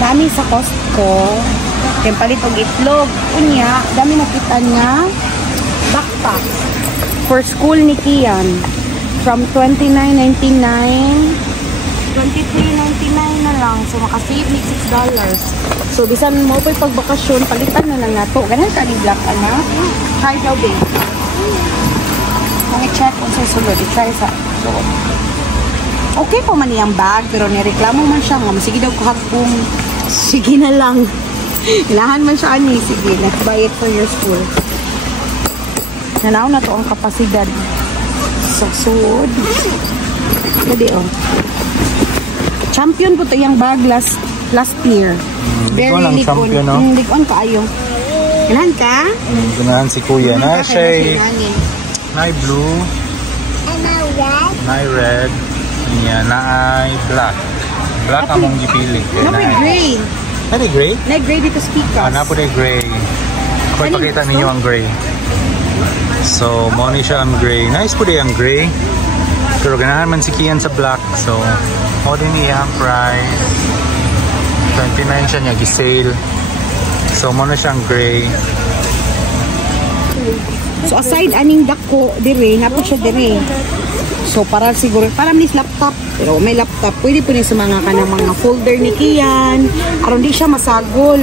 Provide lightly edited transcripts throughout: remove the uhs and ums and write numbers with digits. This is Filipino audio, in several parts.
Nami sa Costco. Kaya palit og itlog. Unya, dami nakita niya. Backpack. For school ni Kian. From $29.99. $23.99 na lang. So, makasave ni $6. So, bisan mo pa pagbakasyon, palitan na lang nato. Ganun ka ni Black, ana? Try daw, babe. Kung i-check kung sa sulod, i-try sa sulod. Okay po man niyang bag, pero nireklamo man siya nga. Sige daw kahapong. Sige na lang. Ilahan man siya ani. Sige, let's buy it for your school. Nanaw na to ang kapasidad. Sa sud. Pwede, oh. Champion ko to yung bag last year. Very likon. Likon kaayo. Ganahan ka? Ganahan si Kuya. Na siya na blue. Na red. Niya na black. Black among gipili. Na gray. Na gray? Na gray dito speakers. Na po gray. Ako ipakita ninyo ang gray. So, money siya ang gray. Nice po ang gray. Pero ganahan man si Kian sa black. So, mo din niya ang price. 29 siya niya gisale. So, mo na siyang gray. So, aside aning dako dire, napot siya dire. So, para siguro, para minis laptop. Pero may laptop, pwede po niya sa mga kanang mga folder ni Kian. Aron di siya masagol.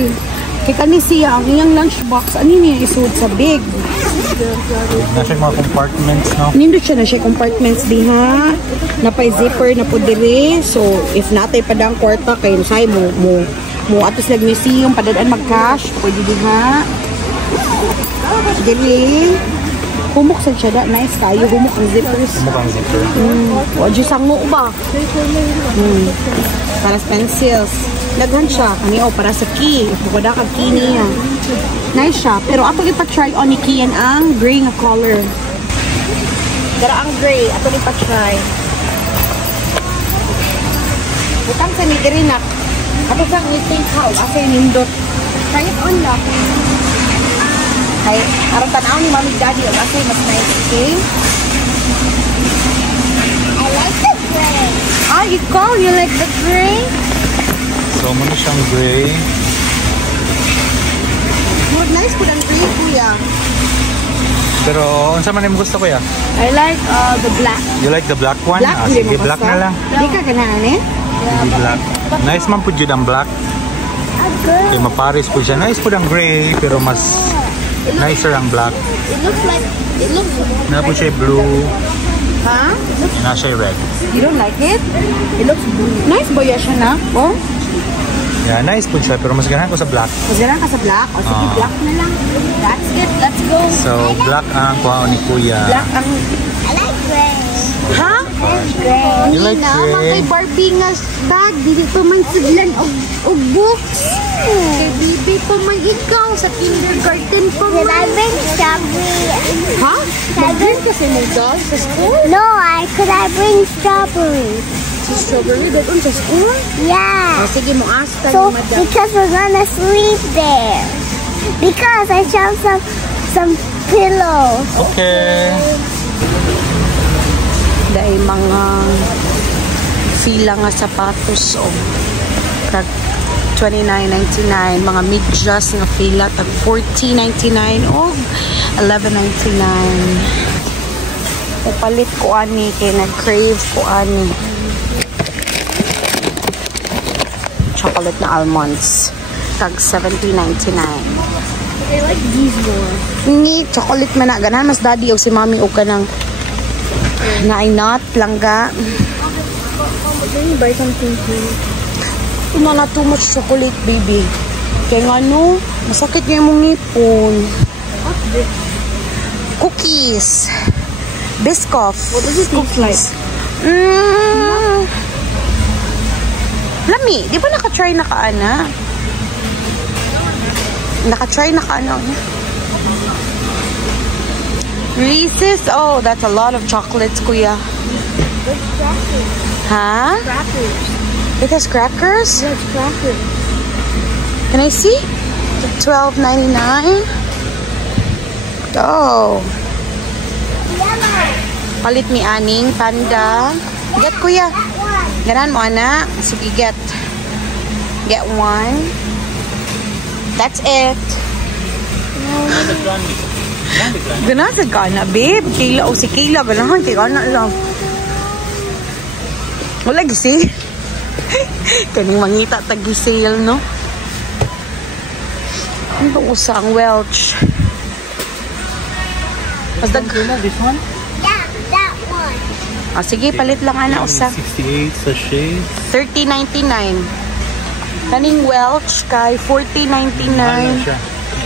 Kaya kani siya, ang iyang lunchbox, ano niya isuod sa big. Na siya mga compartments, no? Nindot siya na siya compartments diha. Napay zipper na po dire. So, if natay padang kwarta, kayo say mo atos lag museum, padadaan mag-cash. Pwede diha. Dire. Humok sa siya da. Nice kayo. Humok ang zippers. Humok ang zipper. Wadyo sango ba? Para sa pencils. Daghan siya. Kaniyo, para sa key. Bukada kag key niya. Nice siya. Pero ato ipa-try on ni Kian ang gray na color. Dara ang gray. Ato ipa-try. Butang sa nidirinak. Ato sa meeting house. Asa yung nindot. Try it on lang. Ay, aron tanaw ni Mommy Daddy. Asa yung mas nice. Okay? I like the gray. Ah, you like the gray? So, muna siyang gray. Nice po ng gray, kuya. Pero, unsa man yung gusto, kuya? I like the black. You like the black one? Black, sige, black na lang. Hindi ka ganaan eh? Sige, black. Nice man po dyan ang black. Okay, maparis po siya. Nice po ang gray, pero mas nicer ang black. It looks Na po siya blue. Ha? Na siya red. You don't like it? It looks nice boya siya na. Oh? Yeah, nice po siya, pero mas ganahan ko sa black. Masarang ka sa black? O sige, black na lang. That's it. Let's go. So, black ang kuha ni Kuya. Black ang... I like gray. Ha? Gray. You like gray? Kay Barbie nga bag. Dili pa man siglan og books. Kay Bibi pa man ikaw sa kindergarten pa man. Did I bring strawberry? Ha? Mag-bring kasi mo doon sa school? No, could I bring strawberry? Sa strawberry doon sa school? Yeah. Sige mo, ask ka So, ni Madam. because we're gonna sleep there. Because I found some pillows. Okay. Dahil mga fila nga sapatos o tag $29.99, mga medyas nga fila tag $14.99 o $11.99. Upalit ko ani kay nag-crave ko ani chocolate na almonds tag $17.99. I like these more. Ni chocolate man na ganahan mas daddy o si mommy o kanang na ay not langga. Can you buy something here? Ina na too much chocolate, baby. Kaya nga no, masakit nga yung mong ngipon. What's this? Cookies. Biscoff. What does it taste like? Lami, di ba naka-try na kaana? Naka-try na kaana. Reese's? Oh, that's a lot of chocolates, kuya. What's crackers? Huh? Crackers. It has crackers? Yeah, it's crackers. Can I see? $12.99. Oh. Palit mi aning panda. Get, kuya. Ganan mo, ana. Sige, get. get one. That's it. Ganahan ka na, babe. Kila o si Kila. Ganahan, kaya na lang. Wala gisi. Kaning mangita tag-sale, no? Ano ba usang Welch? Basta This one? Yeah, that one. Ah, sige, palit lang ana usa. 68 sachet. 30.99. Kaning Welch kay 40.99.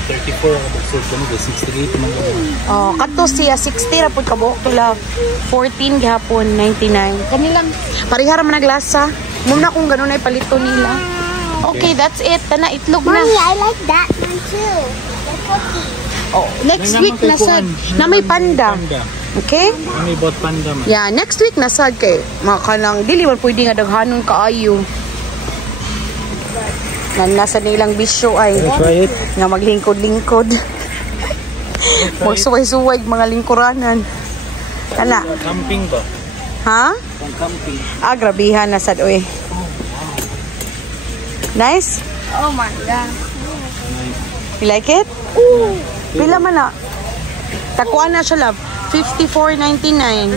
34 ang boxer ko ni 68 man ko. Oh, kato siya 60 ra pud ka buok tula. 14 gihapon 99. Kanilang parihara man naglasa. Mo na kung ganun ay palito nila. Okay, that's it. Tana itlog na. Mommy, I like that one too. The cookie. Oh, next week na sad na may panda. Okay? May bot panda man. Yeah, next week na sad kay makalang dili man pwede nga daghanon kaayo. Nasa nilang bisyo ay Try it. nga maglingkod-lingkod. Magsuway-suway mga lingkuranan. Ana? Camping ba? Ha? Pang camping. Ah, grabihan na sad oy. Nice? Oh my god. You like it? Ooh. Pila man na? Takuan na siya, love. 54.99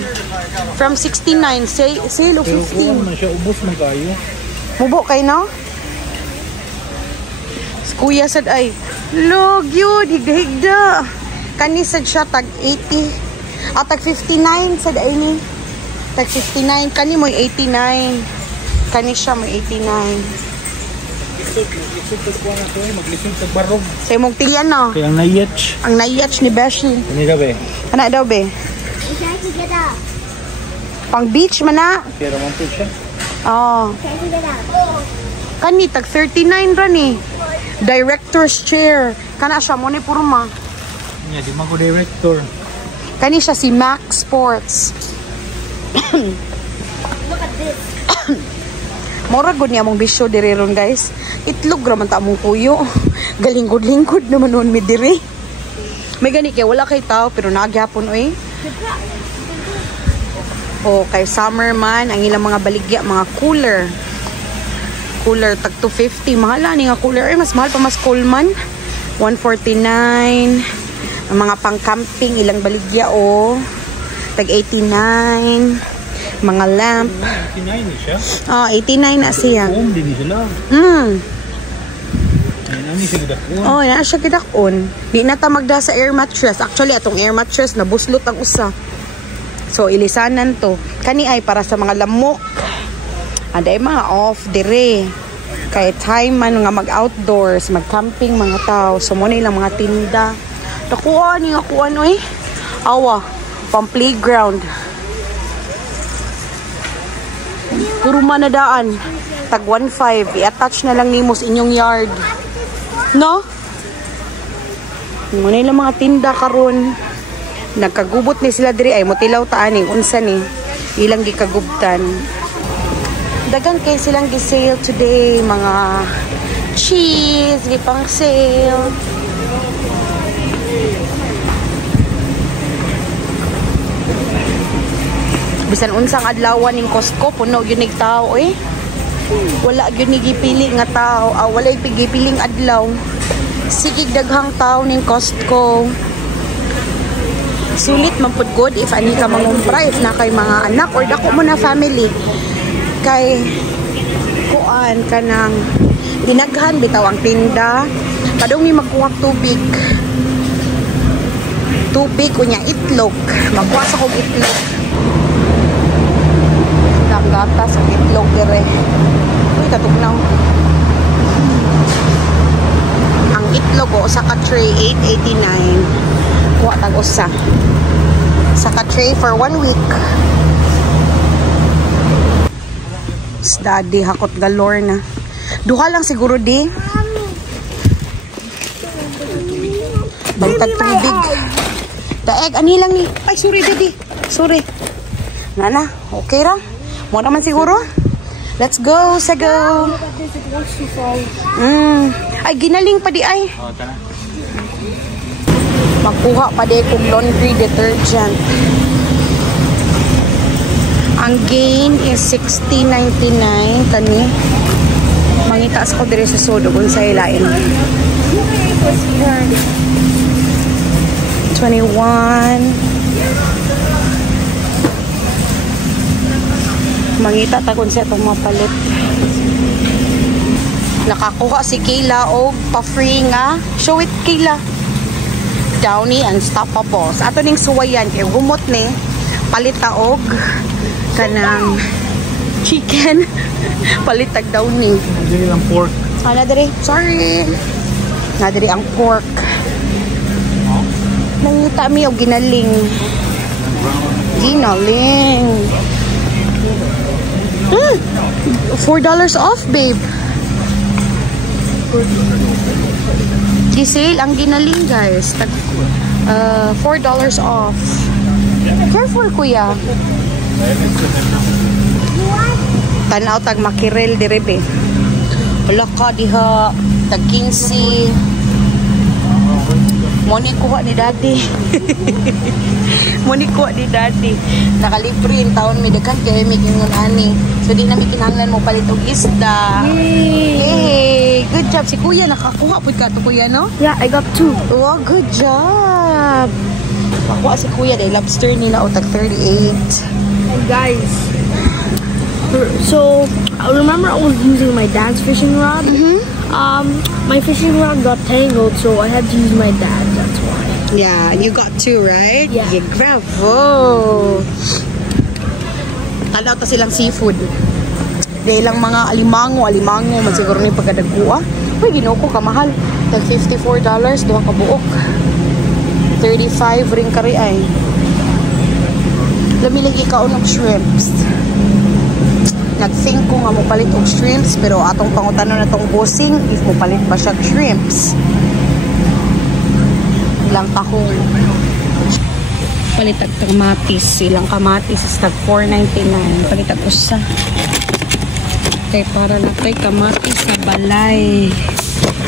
from 69. Sale of Pero 15. kung man siya ubos man kayo. Mubo kay no? Kuya sad ay log yun, higda-higda. Kani sad siya tag 80. Tag 59 sad ay ni. Tag 59. Kani mo 89. Kani siya mo 89. Lisod ko na to, maglisod sa barog. Sa imong tiyan no? Kaya ang nayach. Ang nayach ni Beshi. Ano ka be? Ana daw be? We try to get up. Pang beach man na. Pero man po siya. Oh. Try to get up. Kani tag 39 ra ni. Director's chair. Kana siya mo ni purma. Nya di man ko director. Kani siya si Max Sports. Look at this. Mora gud niya mong bisyo diri ron guys. Itlog ra man ta mong kuyo. Galingkod-lingkod naman noon mi diri. May gani kay wala kay tao pero nagyapon oy. O kay summer man ang ilang mga baligya, mga cooler. Cooler tag 250. Mahal ni nga cooler. Ay mas mahal pa mas Coleman. 149. Ang mga pang-camping ilang baligya o. Tag 89. Mga lamp. 89 ni siya. Ah, 89 na siya. Home din ni sila. Ani siya gidakon. Oh, na siya gidakon. Di na ta magda sa air mattress. Actually, atong air mattress na buslot ang usa. So, ilisanan to. Kani ay para sa mga lamok. Aday mga off dire. Kaya time man nga mag-outdoors, mag-camping mga tao. So, muna ilang mga tinda. Nakuha ni nga kuha no eh. Awa, pang playground. Puro manadaan. Tag 1.5. I-attach na lang nimo sa inyong yard. No? Muna ilang mga tinda karon. Nagkagubot ni sila diri ay motilaw taaning unsa ni ilang gikagubtan. Dagan kay silang gi-sale today, mga cheese, gipang sale. Bisan unsang adlawan ning Costco, puno gyud nig tao eh. Wala gyud ni gipili nga tao, wala gipiling adlaw. Sige daghang tao ning Costco. Sulit man pud good if ani ka mangumpra, if na kay mga anak or dako mo na family. Kay kuan kanang dinaghan bitaw ang tinda. Kadong ni magkuha tubig. Tubig unya itlog. Magkuha sa kog itlog. Gatas ang itlog dire. Uy, katugnaw. Ang itlog o sa ka-tray 8.89. Kuha tag usa. Sa ka-tray for 1 week. Daddy, hakot galore na. Duha lang siguro di. Bantag tubig. Daeg, ani lang ni. Ay, sorry daddy. Sorry. Nana, okay ra? Mo naman siguro? Let's go, Sago. Ay, ginaling pa di ay. Oh, tara. Magkuha pa di kong laundry detergent. Ang gain is $60.99 kani. Mangitaas ko dire sa sodo kung sa ilain. 21. Mangita ta kung sa itong mapalit. Nakakuha si Kayla og pa-free nga. Show it, Kayla. Downy Unstoppable. Sa ato ning suwayan kay humot ni palit ta og kanang chicken. Palit tag Downy. Dili lang pork. Ana diri. Sorry. Na diri ang pork. Nangita mi og ginaling. Ginaling. $4 off, babe. Di-sale ang ginaling, guys. $4 off. Careful, kuya. Tanaw tag makirel dire be. Wala ka diha tag 15. Moni kuha ni daddy. Moni kuha ni daddy. Nakalibre yung taon may daghan kaya may gingon ani. So di na may kinahanglan mo palit og isda. Yay! Good job si kuya, nakakuha pud ka to kuya, no? Yeah, I got 2. Oh, good job. Nakakuha si kuya dahil lobster nila o tag 38. And guys, so I remember I was using my dad's fishing rod. My fishing rod got tangled, so I had to use my dad's. That's why. Yeah, you got 2, right? Yeah. Bravo! Tanaw ta silang seafood. Dahil lang mga alimango, man siguro na yung pagkadagua. Uy, ginoo ko kamahal. Tag $54, duha ka buok. 35 ring kari ay. Lamilagi ka ng shrimps. Nag-think ko nga mo palit og shrimps, pero atong pangutanon na tong bossing if mo palit ba siya shrimps. Ilang tahong palit ag kamatis. Ilang kamatis is tag $4.99. Palit ag usa. Kay para na kay kamatis sa balay.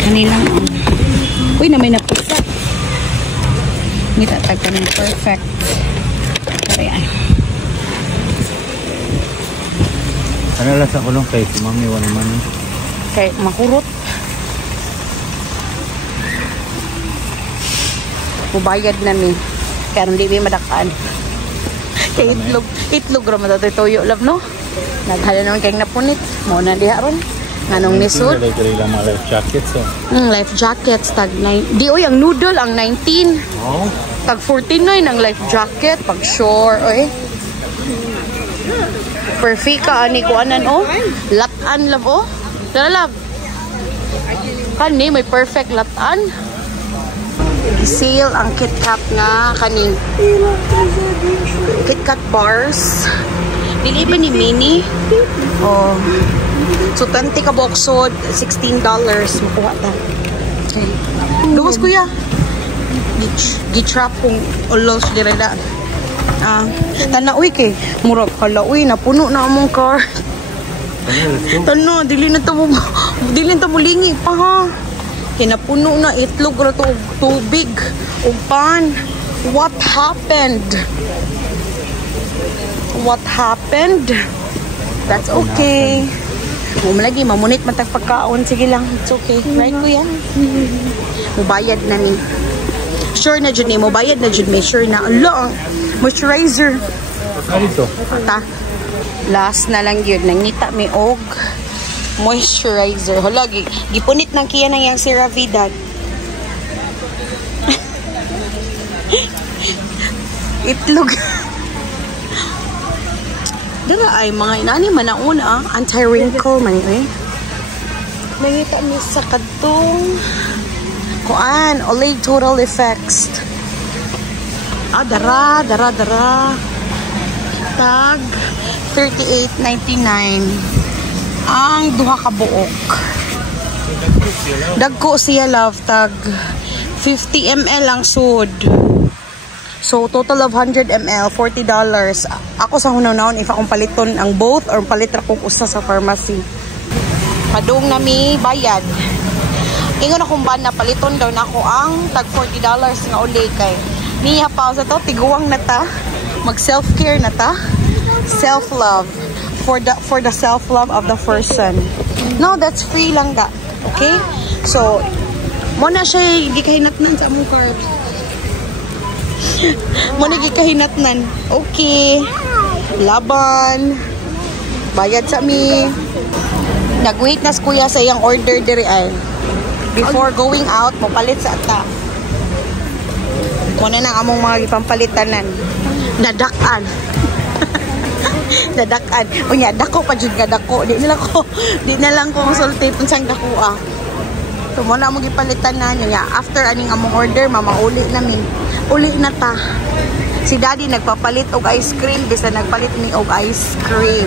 Kanilang uy na may napusa. Ngita tag kanang perfect. Ayan. Ano lang sa kulong kay Mami wala naman. Kay mahurot. Mubayad na mi. Kaya hindi may madakaan. Kay itlog ra matatoy toyo love no. Naghala naman kayong napunit. Muna diha ron. Nganong nisod. Dili lang mga life jackets so. Life jackets tag 9. Di oy ang noodle ang 19. Oh. Tag 49 ang life jacket pag shore oy. Perfect ka ani ko anan oh. Latan love oh. Tara love. Kani may perfect latan. Sale ang KitKat nga kaning KitKat bars. Dili ba ni mini? Oh. So 20 ka boxod, $16 makuha ta. Okay. Luwas kuya. Gitrap kung ulos dire da. Tanaw kay murag kalaoy na puno na among car. Tano dili na to mulingi pa ha. Kinapuno na itlog ra to tubig ug pan. What happened? What happened? That's okay. Malagi mamunit matag pagkaon sige lang. It's okay. Right kuya? Mubayad na ni. Sure na jud ni mubayad na jud me sure na long moisturizer. Ano to? Ta. Last na lang yun. Nangita mi og moisturizer. Hala, gipunit ng kiya ng yang CeraVe. Itlog. Dara ay mga inani man na una. Anti-wrinkle man eh. Nangita mi sa kadtong kuan. Olay Total Effects. Dara. Tag $38.99 ang duha ka buok. Dagko siya love tag 50 ml ang sud. So total of 100 ml, $40. Ako sa hunaw-naon if akong paliton ang both or palit ra kong usa sa pharmacy. Padung nami bayad. Ingon akong ban na paliton daw nako ang tag $40 nga uli kay niya pa sa to tiguang na ta. Mag self-care na ta. Self-love for the self-love of the person. No, that's free lang da. Okay? So, muna siya gikahinatnan sa among card. Muna gikahinatnan. Okay. Laban. Bayad sa mi. Nag-wait na si kuya sa iyang order diri ay. Before going out, mapalit sa ata. Muna na among mga ipampalitanan. Dadakan. Dadakan. O niya, dako pa jud nga dako. Di na lang ko sulti punsang dako ah. So muna among gipalitan na niya. After aning among order, mamauli namin. Uli na ta. Si daddy nagpapalit og ice cream bisa nagpalit ni og ice cream.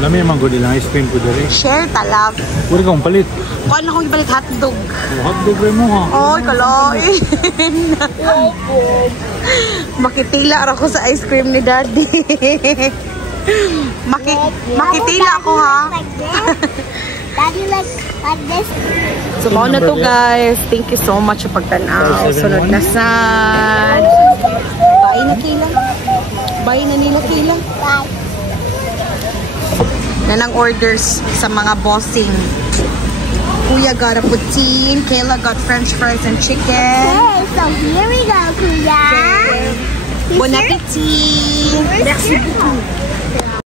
Lami naman good lang ice cream ko diri. Share ta love. Pwede kang palit. Kuan akong ipalit hotdog. Hotdog rin mo ha. Oy, kalain. Makitila ra ko sa ice cream ni daddy. Makitila ako ha. Daddy like this. So, mao na to guys. Thank you so much sa pagtanaw. Sunod na sad. Bye na kila. Bye na nila kila. Bye. Nanang orders sa mga bossing. Kuya got a poutine. Kayla got french fries and chicken. Okay, so here we go, Kuya. Bon appetit. Merci beaucoup.